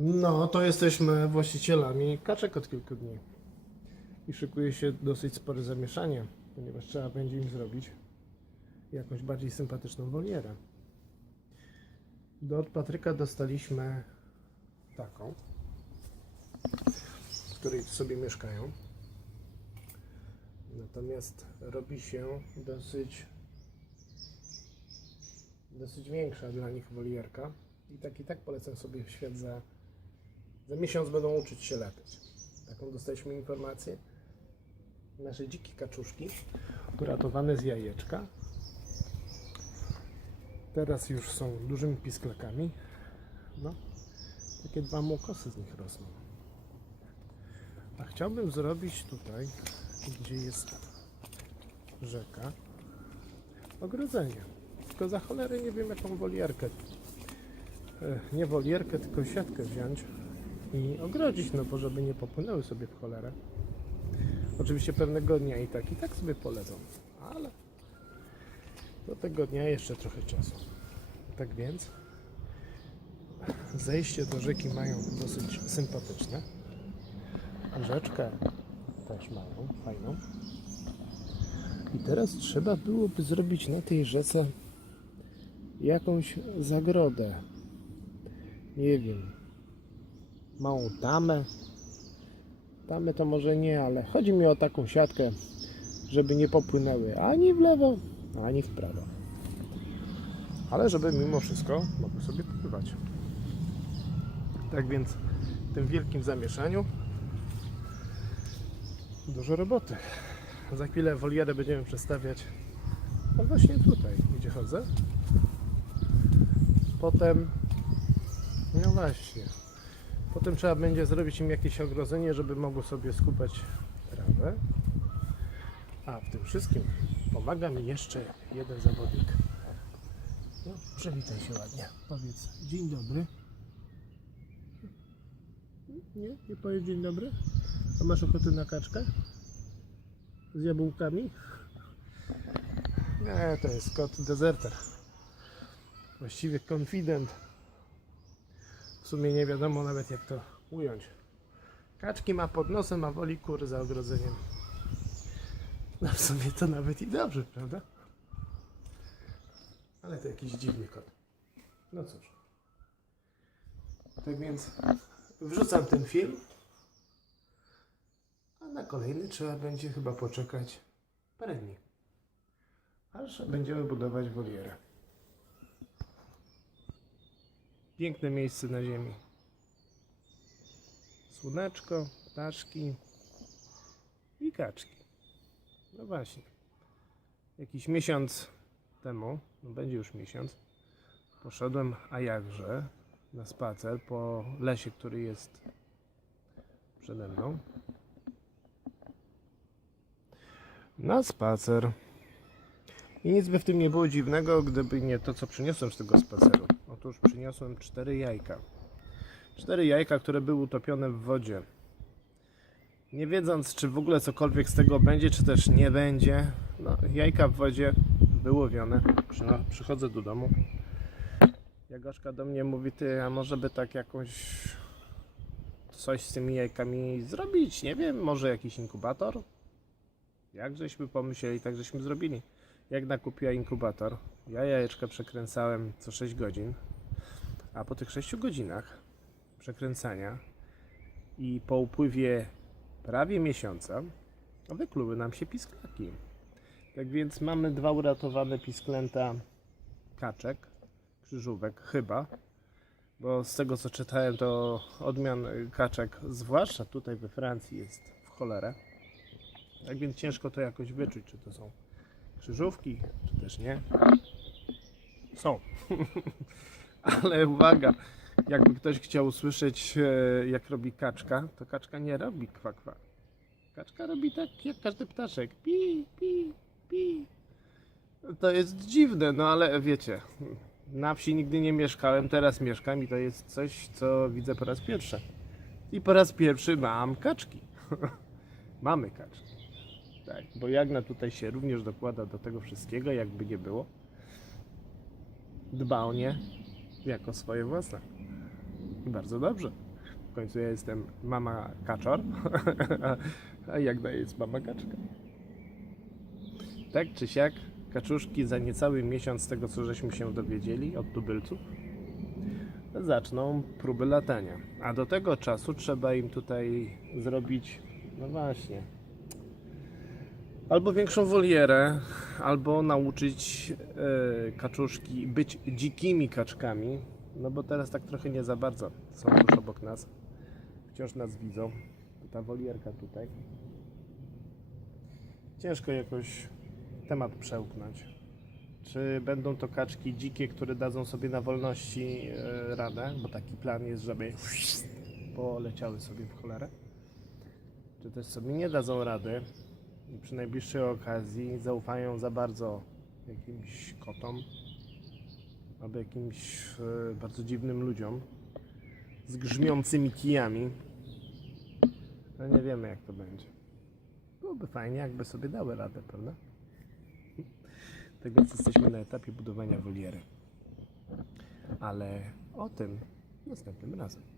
No, to jesteśmy właścicielami kaczek od kilku dni. I szykuje się dosyć spore zamieszanie, ponieważ trzeba będzie im zrobić jakąś bardziej sympatyczną wolierę. Do od Patryka dostaliśmy taką, w której sobie mieszkają. Natomiast robi się dosyć dosyć większa dla nich wolierka. I tak i tak polecam sobie w świat za, za miesiąc będą uczyć się latać. Taką dostaliśmy informację. Nasze dzikie kaczuszki uratowane z jajeczka. Teraz już są dużymi pisklakami. No, takie dwa młokosy z nich rosną. A chciałbym zrobić tutaj, gdzie jest rzeka, ogrodzenie. Tylko za cholerę nie wiem jaką wolierkę. E, Nie wolierkę, tylko siatkę wziąć i ogrodzić, no bo żeby nie popłynęły sobie w cholerę. Oczywiście pewnego dnia i tak, i tak sobie polecą, ale do tego dnia jeszcze trochę czasu. Tak więc zejście do rzeki mają dosyć sympatyczne. Rzeczkę też mają, fajną. I teraz trzeba byłoby zrobić na tej rzece jakąś zagrodę. Nie wiem. Małą tamę. Tamę to może nie, ale chodzi mi o taką siatkę, żeby nie popłynęły ani w lewo, ani w prawo. Ale żeby mimo wszystko mogły sobie pływać. Tak więc w tym wielkim zamieszaniu dużo roboty. Za chwilę wolierę będziemy przestawiać no właśnie tutaj, gdzie chodzę. Potem, no właśnie, potem trzeba będzie zrobić im jakieś ogrodzenie, żeby mogły sobie skupać trawę. A w tym wszystkim pomaga mi jeszcze jeden zawodnik. No, przywitaj się ładnie. Powiedz dzień dobry. Nie? Nie powiedz dzień dobry? A masz ochotę na kaczkę? Z jabłkami? Nie, to jest kot deserter. Właściwie confident. W sumie nie wiadomo nawet jak to ująć. Kaczki ma pod nosem, a woli kur za ogrodzeniem. No w sumie to nawet i dobrze, prawda? Ale to jakiś dziwny kot. No cóż. Tak więc wrzucam ten film. A na kolejny trzeba będzie chyba poczekać parę dni. Aż będziemy budować wolierę. Piękne miejsce na ziemi. Słoneczko, ptaszki i kaczki. No właśnie. Jakiś miesiąc temu, no będzie już miesiąc, poszedłem, a jakże, na spacer po lesie, który jest przede mną. Na spacer. I nic by w tym nie było dziwnego, gdyby nie to, co przyniosłem z tego spaceru. Otóż przyniosłem cztery jajka. Cztery jajka, które były utopione w wodzie. Nie wiedząc, czy w ogóle cokolwiek z tego będzie, czy też nie będzie. No, jajka w wodzie wyłowione. Przychodzę do domu. Jagoszka do mnie mówi, ty, a może by tak jakąś coś z tymi jajkami zrobić? Nie wiem, może jakiś inkubator? Jak żeśmy pomyśleli, tak żeśmy zrobili. Jak nakupiła inkubator, ja jajeczka przekręcałem co 6 godzin, a po tych 6 godzinach przekręcania i po upływie prawie miesiąca wykluły nam się pisklaki. Tak więc mamy dwa uratowane pisklęta kaczek, krzyżówek chyba, bo z tego co czytałem to odmian kaczek, zwłaszcza tutaj we Francji jest w cholerę. Tak więc ciężko to jakoś wyczuć, czy to są krzyżówki, czy też nie. Są. Ale uwaga, jakby ktoś chciał usłyszeć, e, jak robi kaczka, to kaczka nie robi kwa kwa. Kaczka robi tak jak każdy ptaszek. Pi, pi, pi. To jest dziwne, no ale wiecie, na wsi nigdy nie mieszkałem, teraz mieszkam i to jest coś, co widzę po raz pierwszy. I po raz pierwszy mam kaczki. Mamy kaczki. Tak, bo Jagna tutaj się również dokłada do tego wszystkiego, jakby nie było. Dba o nie jako swoje własne. Bardzo dobrze. końcu ja jestem mama kaczor, a Jagna jest mama kaczka. Tak czy siak, kaczuszki za niecały miesiąc z tego, co żeśmy się dowiedzieli od tubylców, zaczną próby latania. A do tego czasu trzeba im tutaj zrobić, no właśnie, albo większą wolierę, albo nauczyć e, kaczuszki być dzikimi kaczkami, no bo teraz tak trochę nie za bardzo. Są tuż obok nas, wciąż nas widzą. Ta wolierka tutaj. Ciężko jakoś temat przełknąć. Czy będą to kaczki dzikie, które dadzą sobie na wolności e, radę, bo taki plan jest, żeby poleciały sobie w cholerę. Czy też sobie nie dadzą rady przy najbliższej okazji zaufają za bardzo jakimś kotom albo jakimś e, bardzo dziwnym ludziom z grzmiącymi kijami. No nie wiemy jak to będzie. Byłoby fajnie, jakby sobie dały radę, prawda? Tak więc jesteśmy na etapie budowania woliery. Ale o tym następnym razem.